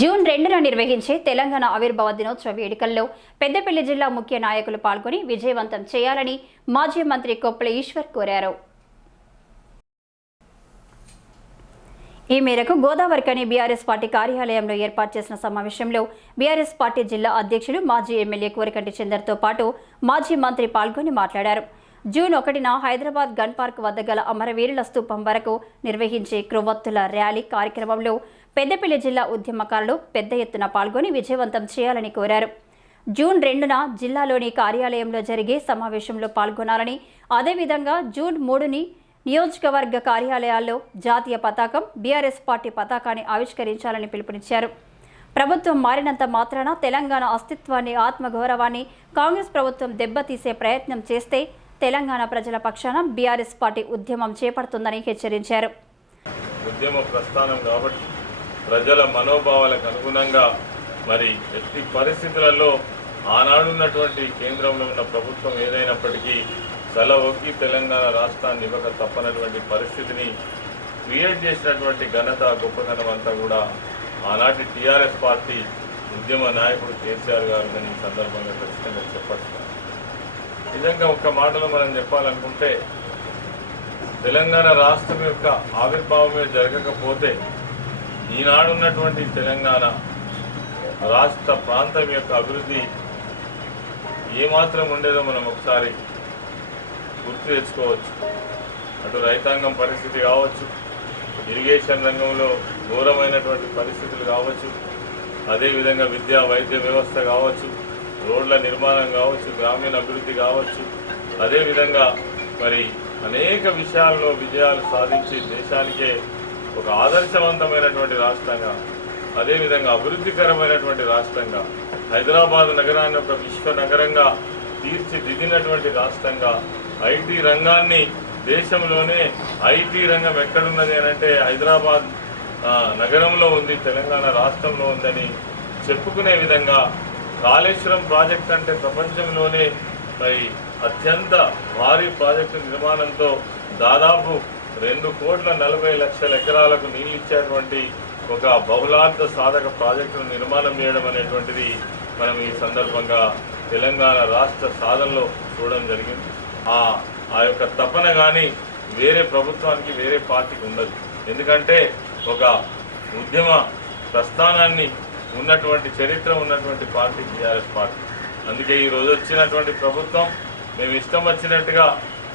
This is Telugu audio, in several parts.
జూన్ రెండున నిర్వహించే తెలంగాణ ఆవిర్భావ దినోత్సవ వేడుకల్లో పెద్దపల్లి జిల్లా ముఖ్య నాయకులు పాల్గొని విజయవంతం చేయాలని మాజీ మంత్రి కొప్పుల ఈశ్వర్ కోరారు. ఈ మేరకు గోదావరికని బీఆర్ఎస్ పార్టీ కార్యాలయంలో ఏర్పాటు చేసిన సమావేశంలో బీఆర్ఎస్ పార్టీ జిల్లా అధ్యక్షులు మాజీ ఎమ్మెల్యే కోరికంటి చందర్తో పాటు మాజీ మంత్రి పాల్గొని మాట్లాడారు. జూన్ ఒకటిన హైదరాబాద్ గన్ పార్క్ వద్ద గల అమరవీరుల స్తూపం వరకు నిర్వహించే క్రొవ్వొత్తుల ర్యాలీ కార్యక్రమంలో పెద్దపల్లి జిల్లా ఉద్యమకారులు పెద్ద ఎత్తున పాల్గొని విజయవంతం చేయాలని కోరారు. జూన్ రెండున జిల్లాలోని కార్యాలయంలో జరిగే సమావేశంలో పాల్గొనాలని అదేవిధంగా జూన్ మూడుని నియోజకవర్గ కార్యాలయాల్లో జాతీయ పతాకం బీఆర్ఎస్ పార్టీ పతాకాన్ని ఆవిష్కరించాలని పిలుపునిచ్చారు. ప్రభుత్వం మారినంత మాత్రాన తెలంగాణ అస్తిత్వాన్ని ఆత్మగౌరవాన్ని కాంగ్రెస్ ప్రభుత్వం దెబ్బతీసే ప్రయత్నం చేస్తే తెలంగాణ ప్రజల పక్షాన బీఆర్ఎస్ పార్టీ ఉద్యమం చేపడుతుందని హెచ్చరించారు. ఉద్యమ ప్రస్థానం కాబట్టి ప్రజల మనోభావాలకు అనుగుణంగా మరి ఎట్టి పరిస్థితులలో ఆనాడున్నటువంటి కేంద్రంలో ఉన్న ప్రభుత్వం ఏదైనప్పటికీ సెలవుకి తెలంగాణ రాష్ట్రాన్ని ఇవ్వక తప్పనటువంటి పరిస్థితిని క్రియేట్ చేసినటువంటి ఘనత గొప్పతనం అంతా కూడా ఆనాటి టీఆర్ఎస్ పార్టీ ఉద్యమ నాయకుడు కేసీఆర్ గారు అని సందర్భంగా ఖచ్చితంగా చెప్పచ్చు నిజంగా ఒక్క మాటలో మనం చెప్పాలనుకుంటే తెలంగాణ రాష్ట్రం యొక్క ఆవిర్భావమే జరగకపోతే ఈనాడున్నటువంటి తెలంగాణ రాష్ట్ర ప్రాంతం యొక్క అభివృద్ధి ఏమాత్రం ఉండేదో మనం ఒకసారి గుర్తు తెచ్చుకోవచ్చు. అటు రైతాంగం పరిస్థితి కావచ్చు ఇరిగేషన్ రంగంలో ఘోరమైనటువంటి పరిస్థితులు కావచ్చు అదేవిధంగా విద్యా వైద్య వ్యవస్థ కావచ్చు రోడ్ల నిర్మాణం కావచ్చు గ్రామీణ అభివృద్ధి కావచ్చు అదేవిధంగా మరి అనేక విషయాల్లో విజయాలు సాధించి దేశానికే ఒక ఆదర్శవంతమైనటువంటి రాష్ట్రంగా అదేవిధంగా అభివృద్ధికరమైనటువంటి రాష్ట్రంగా హైదరాబాద్ నగరాన్ని ఒక విశ్వ నగరంగా తీర్చిదిద్దినటువంటి రాష్ట్రంగా ఐటీ రంగాన్ని దేశంలోనే ఐటీ రంగం ఎక్కడున్నది అని అంటే హైదరాబాద్ నగరంలో ఉంది తెలంగాణ రాష్ట్రంలో ఉందని చెప్పుకునే విధంగా కాళేశ్వరం ప్రాజెక్ట్ అంటే ప్రపంచంలోనే మరి అత్యంత భారీ ప్రాజెక్టు నిర్మాణంతో దాదాపు రెండు కోట్ల నలభై లక్షల ఎకరాలకు నీళ్ళు ఇచ్చేటువంటి ఒక బహుళార్థ సాధక ప్రాజెక్టును నిర్మాణం చేయడం అనేటువంటిది మనం ఈ సందర్భంగా తెలంగాణ రాష్ట్ర సాధనలో చూడడం జరిగింది. ఆ ఆ యొక్క తపన కానీ వేరే ప్రభుత్వానికి వేరే పార్టీకి ఉండదు. ఎందుకంటే ఒక ఉద్యమ ప్రస్థానాన్ని ఉన్నటువంటి చరిత్ర ఉన్నటువంటి పార్టీ టీఆర్ఎస్ పార్టీ. అందుకే ఈరోజు వచ్చినటువంటి ప్రభుత్వం మేము ఇష్టం వచ్చినట్టుగా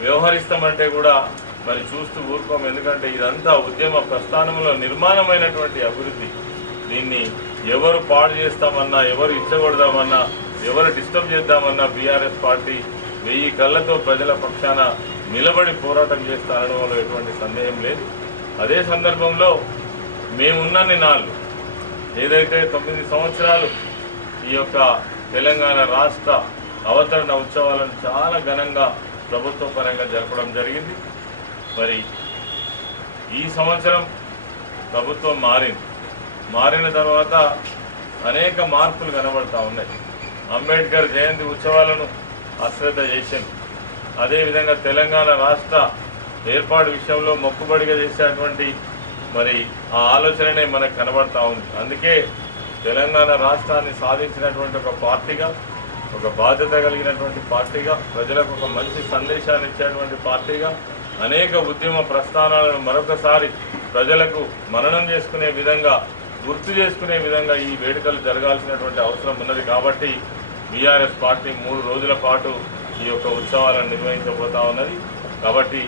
వ్యవహరిస్తామంటే కూడా మరి చూస్తూ ఊరుకోం ఎందుకంటే ఇదంతా ఉద్యమ ప్రస్థానంలో నిర్మాణమైనటువంటి అభివృద్ధి. దీన్ని ఎవరు పాడు చేస్తామన్నా ఎవరు ఇచ్చగొడదామన్నా ఎవరు డిస్టర్బ్ చేద్దామన్నా బీఆర్ఎస్ పార్టీ వెయ్యి కళ్ళతో ప్రజల పక్షాన నిలబడి పోరాటం చేస్తారనడంలో ఎటువంటి సందేహం లేదు. అదే సందర్భంలో మేమున్నన్ని నాళ్ళు ఏదైతే తొమ్మిది సంవత్సరాలు ఈ యొక్క తెలంగాణ రాష్ట్ర అవతరణ ఉత్సవాలను చాలా ఘనంగా ప్రభుత్వ పరంగా జరపడం జరిగింది. మరి ఈ సంవత్సరం ప్రభుత్వం మారింది. మారిన తర్వాత అనేక మార్పులు కనబడతా ఉన్నాయి. అంబేద్కర్ జయంతి ఉత్సవాలను అశ్రద్ధ చేసింది. అదేవిధంగా తెలంగాణ రాష్ట్ర ఏర్పాటు విషయంలో మొక్కుబడిగా చేసేటువంటి మరి ఆ ఆలోచననే మనకు కనబడతా ఉంది. అందుకే తెలంగాణ రాష్ట్రాన్ని సాధించినటువంటి ఒక పార్టీగా ఒక బాధ్యత కలిగినటువంటి పార్టీగా ప్రజలకు ఒక మంచి సందేశాన్ని ఇచ్చేటువంటి పార్టీగా అనేక ఉద్యమ ప్రస్థానాలను మరొకసారి ప్రజలకు మననం చేసుకునే విధంగా గుర్తు చేసుకునే విధంగా ఈ వేడుకలు జరగాల్సినటువంటి అవసరం ఉన్నది కాబట్టి బీఆర్ఎస్ పార్టీ మూడు రోజుల పాటు ఈ యొక్క ఉత్సవాలను నిర్వహించబోతా ఉన్నది. కాబట్టి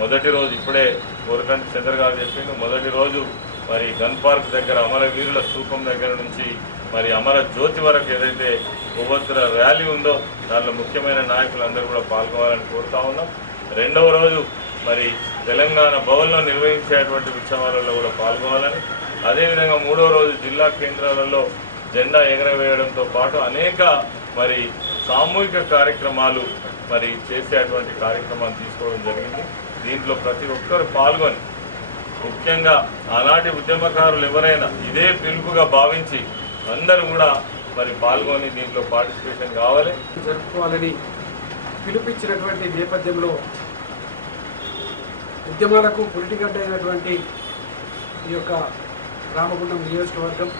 మొదటి రోజు ఇప్పుడే కోరకంటి చంద్ర గారు చెప్పిండు. మొదటి రోజు మరి గన్ పార్క్ దగ్గర అమరవీరుల స్థూపం దగ్గర నుంచి మరి అమర జ్యోతి వరకు ఏదైతే కొవ్వొత్తుల ర్యాలీ ఉందో దానిలో ముఖ్యమైన నాయకులందరూ కూడా పాల్గొనాలని కోరుతా ఉన్నాం. రెండవ రోజు మరి తెలంగాణ భవన్లో నిర్వహించేటువంటి ఉత్సవాలలో కూడా పాల్గొనాలని అదేవిధంగా మూడో రోజు జిల్లా కేంద్రాలలో జెండా ఎగరవేయడంతో పాటు అనేక మరి సామూహిక కార్యక్రమాలు మరి చేసేటువంటి కార్యక్రమాలు తీసుకోవడం జరిగింది. దీంట్లో ప్రతి ఒక్కరు పాల్గొని ముఖ్యంగా ఆనాటి ఉద్యమకారులు ఎవరైనా ఇదే పిలుపుగా భావించి అందరూ కూడా మరి పాల్గొని దీంట్లో పార్టిసిపేషన్ కావాలి. జరుపుకోవాలని పిలుపిచ్చినటువంటి నేపథ్యంలో ఉద్యమాలకు పురిటిగడ్డ అయినటువంటి ఈ యొక్క రామగుండం నియోజకవర్గం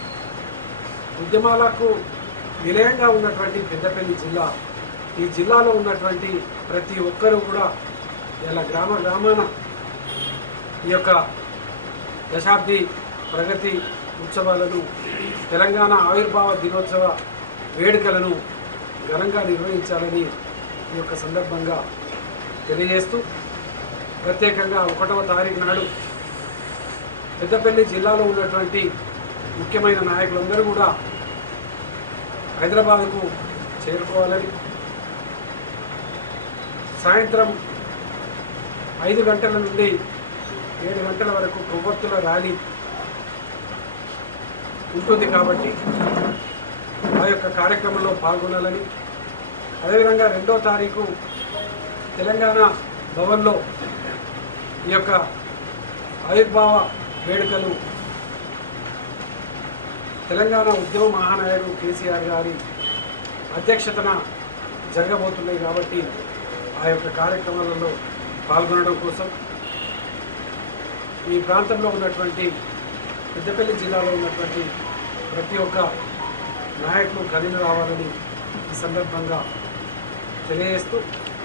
ఉద్యమాలకు నిలయంగా ఉన్నటువంటి పెద్దపల్లి జిల్లా ఈ జిల్లాలో ఉన్నటువంటి ప్రతి ఒక్కరూ కూడా ఇలా గ్రామ గ్రామాన ఈ యొక్క దశాబ్ది ప్రగతి ఉత్సవాలను తెలంగాణ ఆవిర్భావ దినోత్సవ వేడుకలను ఘనంగా నిర్వహించాలని ఈ యొక్క సందర్భంగా తెలియజేస్తూ ప్రత్యేకంగా ఒకటవ తారీఖు నాడు పెద్దపల్లి జిల్లాలో ఉన్నటువంటి ముఖ్యమైన నాయకులందరూ కూడా హైదరాబాద్కు చేరుకోవాలని సాయంత్రం ఐదు గంటల నుండి ఏడు గంటల వరకు కొవ్వొత్తుల ర్యాలీ ఉంటుంది కాబట్టి ఆ యొక్క కార్యక్రమంలో పాల్గొనాలని. అదేవిధంగా రెండో తారీఖు తెలంగాణ భవన్లో ఈ యొక్క ఆవిర్భావ వేడుకలు. తెలంగాణ ఉద్యమ మహానాయకుడు కేసీఆర్ గారి అధ్యక్షతన జరగబోతున్నాయి కాబట్టి ఆ యొక్క కార్యక్రమాలలో పాల్గొనడం కోసం ఈ ప్రాంతంలో ఉన్నటువంటి పెద్దపల్లి జిల్లాలో ఉన్నటువంటి ప్రతి ఒక్క నాయకులు కలిగి రావాలని ఈ సందర్భంగా తెలియజేస్తూ